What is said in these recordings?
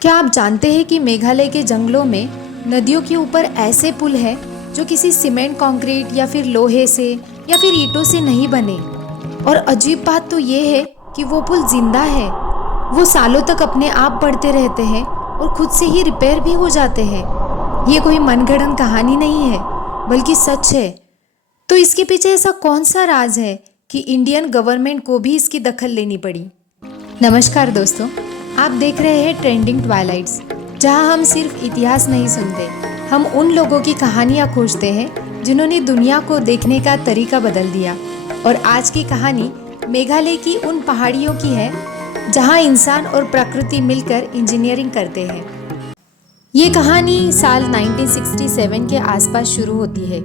क्या आप जानते हैं कि मेघालय के जंगलों में नदियों के ऊपर ऐसे पुल हैं जो किसी सीमेंट कंक्रीट या फिर लोहे से या फिर ईंटों से नहीं बने। और अजीब बात तो ये है कि वो पुल जिंदा है। वो सालों तक अपने आप बढ़ते रहते हैं और खुद से ही रिपेयर भी हो जाते हैं। ये कोई मनगढ़ंत कहानी नहीं है बल्कि सच है। तो इसके पीछे ऐसा कौन सा राज है कि इंडियन गवर्नमेंट को भी इसकी दखल लेनी पड़ी। नमस्कार दोस्तों, आप देख रहे हैं ट्रेंडिंग ट्वाइलाइट्स, जहां हम सिर्फ इतिहास नहीं सुनते, हम उन लोगों की कहानियां खोजते हैं जिन्होंने दुनिया को देखने का तरीका बदल दिया। और आज की कहानी मेघालय की उन पहाड़ियों की है जहां इंसान और प्रकृति मिलकर इंजीनियरिंग करते हैं। ये कहानी साल 1967 के आसपास शुरू होती है।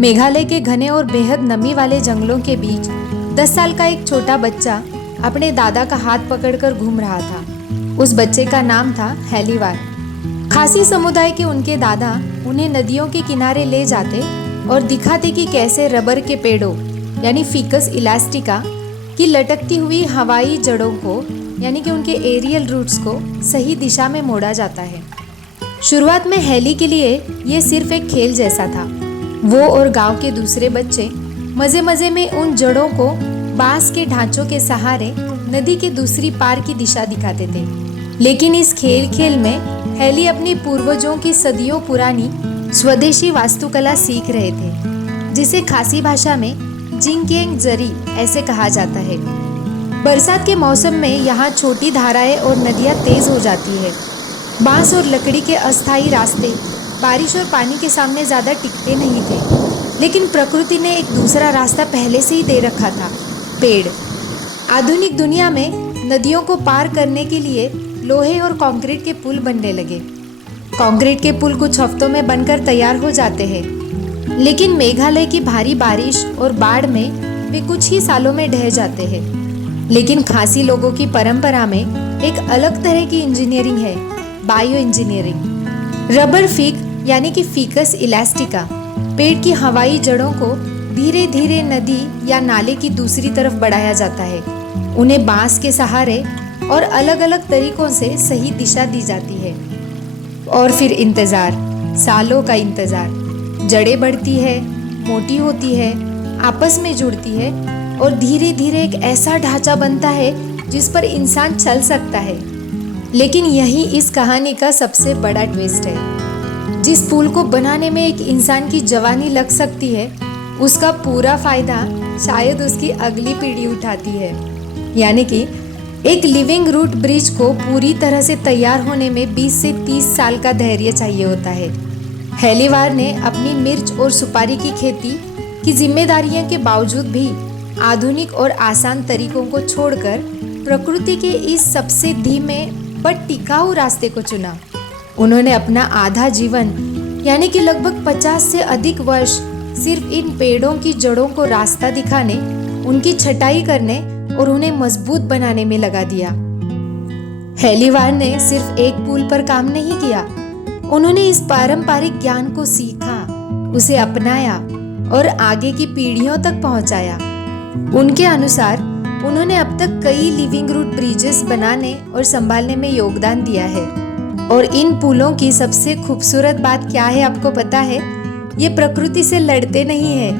मेघालय के घने और बेहद नमी वाले जंगलों के बीच 10 साल का एक छोटा बच्चा अपने दादा का हाथ पकड़कर घूम रहा था। उस बच्चे का नाम था हेलीवार। खासी समुदाय के उनके दादा उन्हें नदियों के किनारे ले जाते और दिखाते कि कैसे रबर के पेड़ों यानी फिकस इलास्टिका की लटकती हुई हवाई जड़ों को यानी कि उनके एरियल रूट्स को सही दिशा में मोड़ा जाता है। शुरुआत में हेली के लिए ये सिर्फ एक खेल जैसा था। वो और गांव के दूसरे बच्चे मजे मजे में उन जड़ों को बांस के ढांचों के सहारे नदी के दूसरी पार की दिशा दिखाते थे। लेकिन इस खेल में हेली अपनी पूर्वजों की सदियों पुरानी स्वदेशी वास्तुकला सीख रहे थे, जिसे खासी भाषा में जिंगकेंग जरी ऐसे कहा जाता है। बरसात के मौसम में यहाँ छोटी धाराएं और नदियाँ तेज हो जाती है। बांस और लकड़ी के अस्थायी रास्ते बारिश और पानी के सामने ज़्यादा टिकते नहीं थे, लेकिन प्रकृति ने एक दूसरा रास्ता पहले से ही दे रखा था, पेड़। आधुनिक दुनिया में नदियों को पार करने के लिए लोहे और कंक्रीट के पुल बनने लगे। कंक्रीट के पुल कुछ हफ्तों में बनकर तैयार हो जाते हैं, लेकिन मेघालय की भारी बारिश और बाढ़ में वे कुछ ही सालों में ढह जाते हैं। लेकिन खासी लोगों की परंपरा में एक अलग तरह की इंजीनियरिंग है, बायो इंजीनियरिंग। रबर फिक यानी कि फिकस इलास्टिका पेड़ की हवाई जड़ों को धीरे धीरे नदी या नाले की दूसरी तरफ बढ़ाया जाता है। उन्हें बांस के सहारे और अलग अलग तरीकों से सही दिशा दी जाती है। और फिर इंतजार, सालों का इंतजार। जड़ें बढ़ती है, मोटी होती है, आपस में जुड़ती है और धीरे धीरे एक ऐसा ढांचा बनता है जिस पर इंसान चल सकता है। लेकिन यही इस कहानी का सबसे बड़ा ट्विस्ट है। जिस पुल को बनाने में एक इंसान की जवानी लग सकती है, उसका पूरा फायदा शायद उसकी अगली पीढ़ी उठाती है। यानी कि एक लिविंग रूट ब्रिज को पूरी तरह से तैयार होने में 20 से 30 साल का धैर्य चाहिए होता है। हेलीवार ने अपनी मिर्च और सुपारी की खेती की जिम्मेदारियों के बावजूद भी आधुनिक और आसान तरीकों को छोड़कर प्रकृति के इस सबसे धीमे बट टिकाऊ रास्ते को चुना। उन्होंने अपना आधा जीवन यानी कि लगभग 50 से अधिक वर्ष सिर्फ इन पेड़ों की जड़ों को रास्ता दिखाने, उनकी छटाई करने और उन्हें मजबूत बनाने में लगा दिया। हेलीवार ने सिर्फ एक पुल पर काम नहीं किया, उन्होंने इस पारंपरिक ज्ञान को सीखा, उसे अपनाया और आगे की पीढ़ियों तक पहुंचाया। उनके अनुसार उन्होंने अब तक कई लिविंग रूट ब्रिजेस बनाने और संभालने में योगदान दिया है। और इन पुलों की सबसे खूबसूरत बात क्या है आपको पता है? ये प्रकृति से लड़ते नहीं है,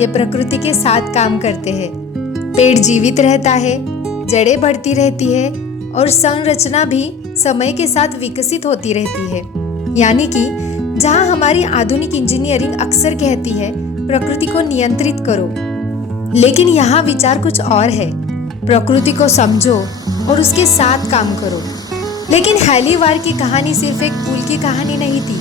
ये प्रकृति के साथ काम करते हैं। पेड़ जीवित रहता है, जड़ें बढ़ती रहती है और संरचना भी समय के साथ विकसित होती रहती है। यानी कि जहां हमारी आधुनिक इंजीनियरिंग अक्सर कहती है प्रकृति को नियंत्रित करो, लेकिन यहाँ विचार कुछ और है, प्रकृति को समझो और उसके साथ काम करो। लेकिन हेलीवार की कहानी सिर्फ एक पुल की कहानी नहीं थी,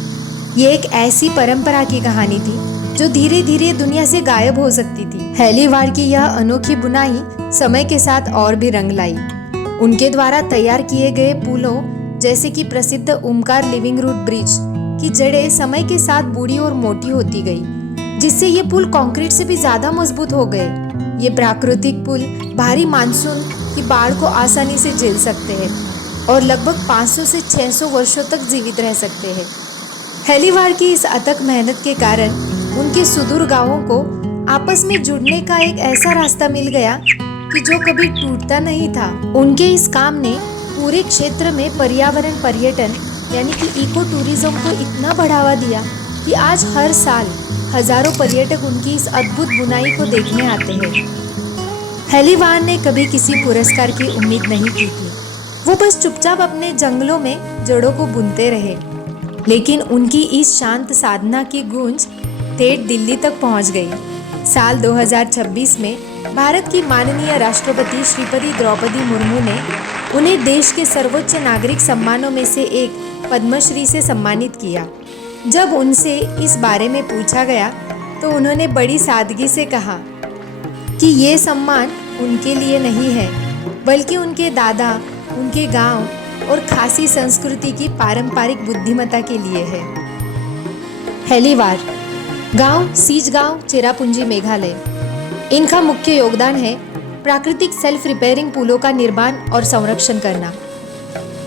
ये एक ऐसी परंपरा की कहानी थी जो धीरे धीरे दुनिया से गायब हो सकती थी। हेलीवार की यह अनोखी बुनाई समय के साथ और भी रंग लाई। उनके द्वारा तैयार किए गए पुलों जैसे कि प्रसिद्ध ओमकार लिविंग रूट ब्रिज की जड़ें समय के साथ बूढ़ी और मोटी होती गई, जिससे ये पुल कंक्रीट से भी ज्यादा मजबूत हो गए। ये प्राकृतिक पुल भारी मानसून की बाढ़ को आसानी से झेल सकते हैं और लगभग 500 से 600 वर्षों तक जीवित रह सकते हैं। हेलीवार की इस अथक मेहनत के कारण उनके सुदूर गांवों को आपस में जुड़ने का एक ऐसा रास्ता मिल गया कि जो कभी टूटता नहीं था। उनके इस काम ने पूरे क्षेत्र में पर्यावरण पर्यटन यानी कि इको टूरिज्म को इतना बढ़ावा दिया कि आज हर साल हजारों पर्यटक उनकी इस अद्भुत बुनाई को देखने आते हैं। हेलीवान ने कभी किसी पुरस्कार की उम्मीद नहीं की थी। वो बस चुपचाप अपने जंगलों में जड़ों को बुनते रहे, लेकिन उनकी इस शांत साधना की गूंज ठेठ दिल्ली तक पहुंच गई। साल 2026 में भारत की माननीय राष्ट्रपति श्रीमती द्रौपदी मुर्मू ने उन्हें देश के सर्वोच्च नागरिक सम्मानों में से एक पद्मश्री से सम्मानित किया। जब उनसे इस बारे में पूछा गया तो उन्होंने बड़ी सादगी से कहा कि ये सम्मान उनके लिए नहीं है, बल्कि उनके दादा, उनके गांव और खासी संस्कृति की पारंपरिक बुद्धिमत्ता के लिए है। हेलीवार गांव सीजगांव, चेरापूंजी, मेघालय। इनका मुख्य योगदान है प्राकृतिक सेल्फ रिपेयरिंग पुलों का निर्माण और संरक्षण करना।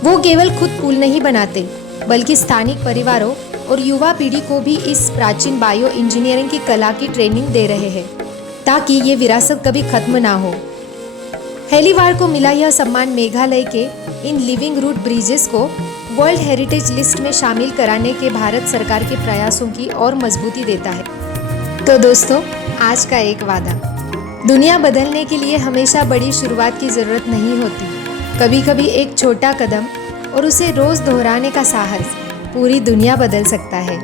वो केवल खुद पुल नहीं बनाते, बल्कि स्थानिक परिवारों और युवा पीढ़ी को भी इस प्राचीन बायो इंजीनियरिंग की कला की ट्रेनिंग दे रहे हैं, ताकि ये विरासत कभी खत्म ना हो। हेलीवार को मिला यह सम्मान मेघालय के इन लिविंग रूट ब्रिजेस को वर्ल्ड हेरिटेज लिस्ट में शामिल कराने के भारत सरकार के प्रयासों की और मजबूती देता है। तो दोस्तों, आज का एक वादा, दुनिया बदलने के लिए हमेशा बड़ी शुरुआत की ज़रूरत नहीं होती। कभी कभी एक छोटा कदम और उसे रोज़ दोहराने का साहस पूरी दुनिया बदल सकता है।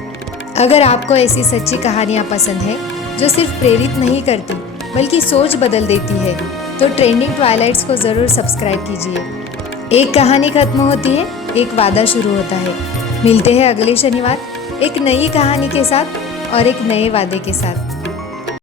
अगर आपको ऐसी सच्ची कहानियाँ पसंद है जो सिर्फ प्रेरित नहीं करती बल्कि सोच बदल देती है, तो ट्रेंडिंग ट्वाइलाइट्स को ज़रूर सब्सक्राइब कीजिए। एक कहानी खत्म होती है, एक वादा शुरू होता है। मिलते हैं अगले शनिवार एक नई कहानी के साथ और एक नए वादे के साथ।